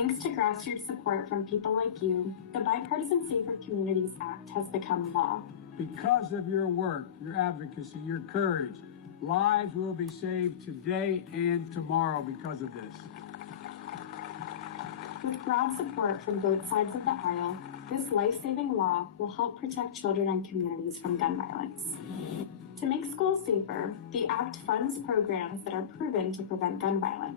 Thanks to grassroots support from people like you, the Bipartisan Safer Communities Act has become law. Because of your work, your advocacy, your courage, lives will be saved today and tomorrow because of this. With broad support from both sides of the aisle, this life-saving law will help protect children and communities from gun violence. To make schools safer, the Act funds programs that are proven to prevent gun violence.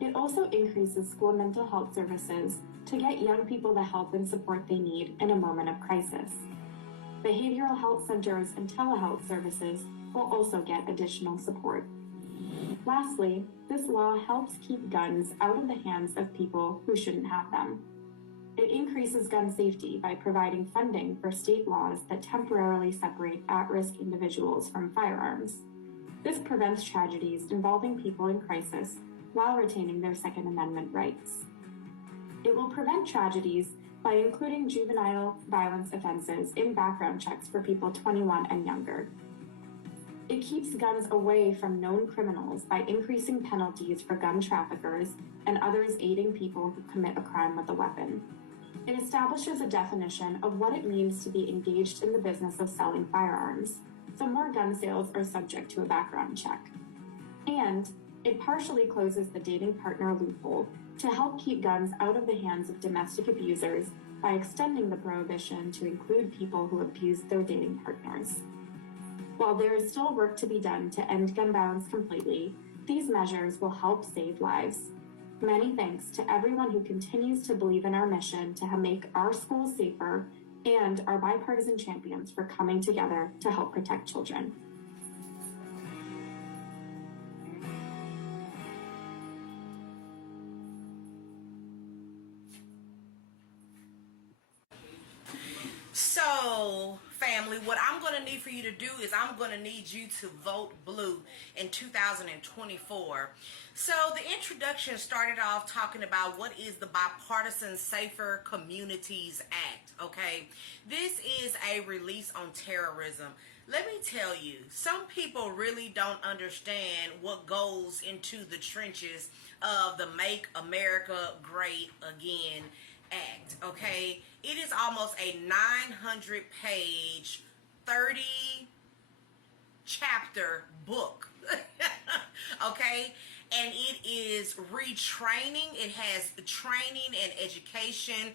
It also increases school mental health services to get young people the help and support they need in a moment of crisis. Behavioral health centers and telehealth services will also get additional support. Lastly, this law helps keep guns out of the hands of people who shouldn't have them. It increases gun safety by providing funding for state laws that temporarily separate at-risk individuals from firearms. This prevents tragedies involving people in crisis while retaining their Second Amendment rights. It will prevent tragedies by including juvenile violence offenses in background checks for people 21 and younger. It keeps guns away from known criminals by increasing penalties for gun traffickers and others aiding people who commit a crime with a weapon. It establishes a definition of what it means to be engaged in the business of selling firearms, so more gun sales are subject to a background check. And it partially closes the dating partner loophole to help keep guns out of the hands of domestic abusers by extending the prohibition to include people who abuse their dating partners. While there is still work to be done to end gun violence completely, these measures will help save lives. Many thanks to everyone who continues to believe in our mission to make our schools safer and our bipartisan champions for coming together to help protect children. So, family, what I'm going to need for you to do is I'm going to need you to vote blue in 2024. So, the introduction started off talking about what is the Bipartisan Safer Communities Act, okay? This is a release on terrorism. Let me tell you, some people really don't understand what goes into the trenches of the Make America Great Again Act, okay? It is almost a 900-page, 30-chapter book, okay? And it is retraining. It has training and education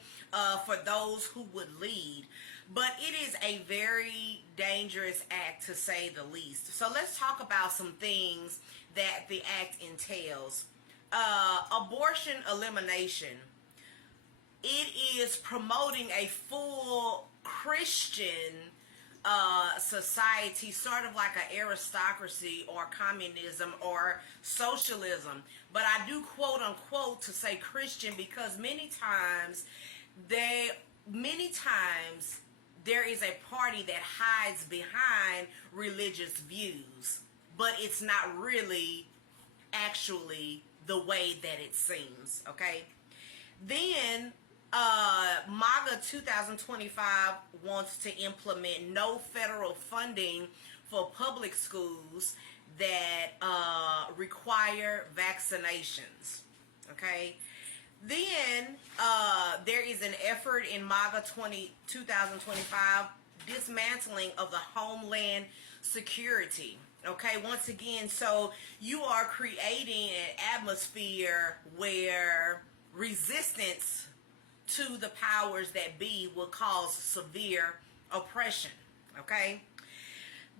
for those who would lead. But it is a very dangerous act, to say the least. So let's talk about some things that the act entails. Abortion elimination. It is promoting a full Christian society, sort of like an aristocracy or communism or socialism. But I do quote unquote to say Christian because many times there is a party that hides behind religious views, but it's not really actually the way that it seems, okay? Then MAGA 2025 wants to implement no federal funding for public schools that require vaccinations, okay? Then there is an effort in MAGA 2025 dismantling of the Homeland Security, okay? Once again, so you are creating an atmosphere where resistance to the powers that be will cause severe oppression, okay?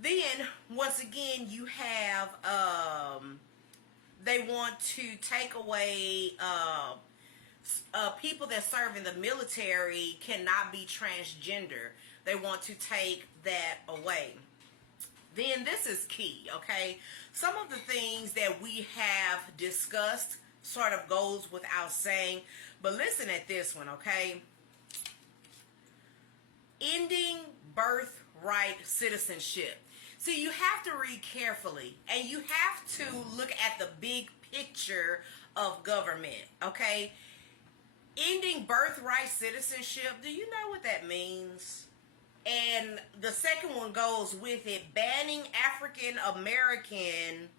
Then, once again, you have, they want to take away, people that serve in the military cannot be transgender. They want to take that away. Then, this is key, okay? Some of the things that we have discussed sort of goes without saying, but listen at this one, okay? Ending birthright citizenship. See, you have to read carefully, and you have to look at the big picture of government, okay? Ending birthright citizenship, do you know what that means? And the second one goes with it, banning African American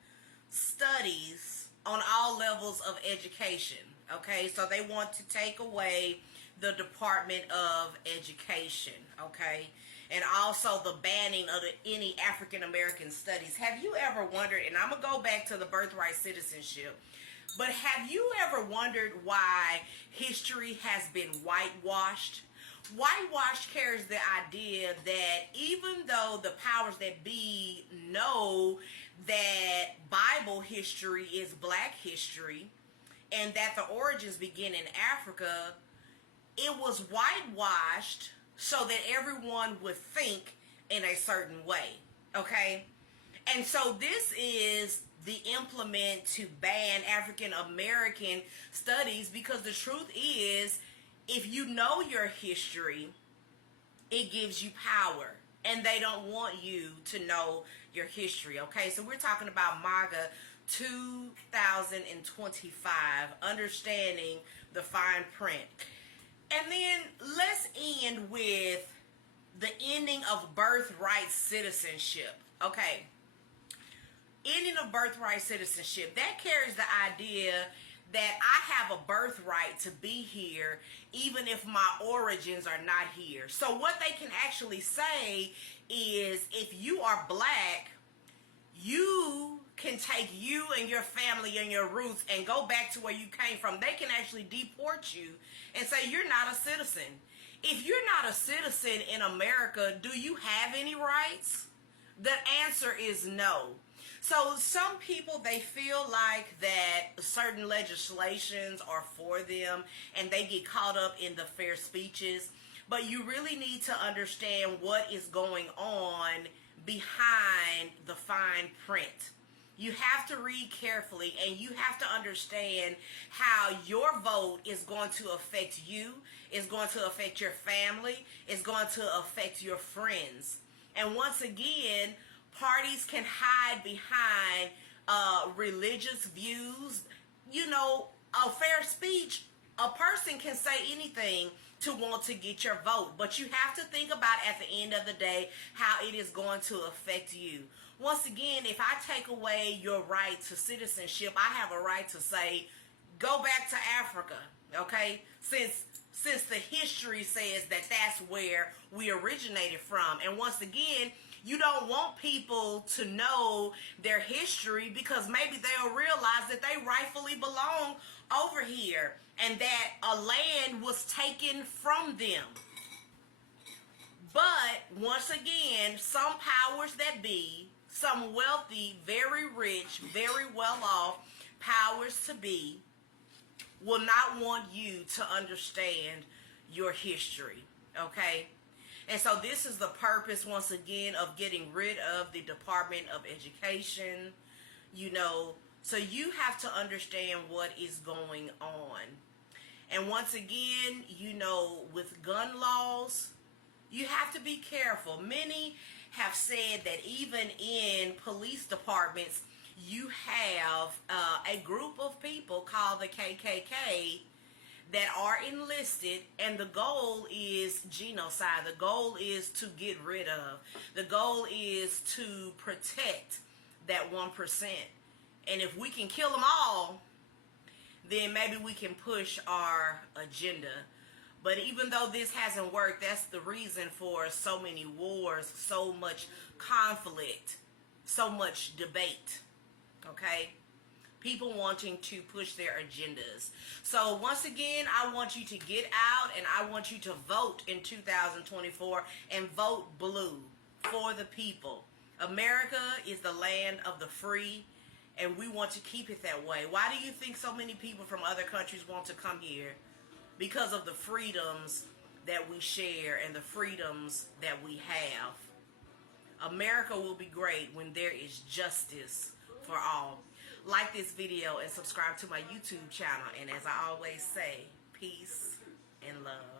studies on all levels of education. Okay, so they want to take away the Department of Education. Okay, and also the banning of any African American studies. Have you ever wondered, and I'm going to go back to the birthright citizenship, but have you ever wondered why history has been whitewashed? Whitewashed carries the idea that even though the powers that be know that Bible history is black history and that the origins begin in Africa, it was whitewashed so that everyone would think in a certain way, okay? And so this is the implement to ban African American studies, because the truth is, if you know your history, it gives you power, and they don't want you to know your history, okay? So we're talking about MAGA 2025, understanding the fine print. And then let's end with the ending of birthright citizenship, okay? Ending of birthright citizenship, that carries the idea that I have a birthright to be here even if my origins are not here. So what they can actually say is, if you are black, you can take you and your family and your roots and go back to where you came from. They can actually deport you and say you're not a citizen. If you're not a citizen in America, do you have any rights? The answer is no. So some people, they feel like that certain legislations are for them and they get caught up in the fair speeches. But you really need to understand what is going on behind the fine print. You have to read carefully, and you have to understand how your vote is going to affect you, is going to affect your family, is going to affect your friends. And once again, parties can hide behind religious views. You know, a fair speech, a person can say anything to want to get your vote, but you have to think about at the end of the day how it is going to affect you. Once again, if I take away your right to citizenship, I have a right to say, go back to Africa, okay? Since the history says that that's where we originated from. And once again, you don't want people to know their history, because maybe they'll realize that they rightfully belong over here and that a land was taken from them. But once again, some powers that be, some wealthy, very rich, very well off powers to be, will not want you to understand your history, okay? And so this is the purpose, once again, of getting rid of the Department of Education, you know. So you have to understand what is going on. And once again, you know, with gun laws, you have to be careful. Many have said that even in police departments, you have a group of people called the KKK that are enlisted, and the goal is genocide. The goal is to get rid of. The goal is to protect that 1%. And if we can kill them all, then maybe we can push our agenda. But even though this hasn't worked, that's the reason for so many wars, so much conflict, so much debate, okay? People wanting to push their agendas. So once again, I want you to get out, and I want you to vote in 2024 and vote blue for the people. America is the land of the free, and we want to keep it that way. Why do you think so many people from other countries want to come here? Because of the freedoms that we share and the freedoms that we have. America will be great when there is justice for all. Like this video and subscribe to my YouTube channel. And as I always say, peace and love.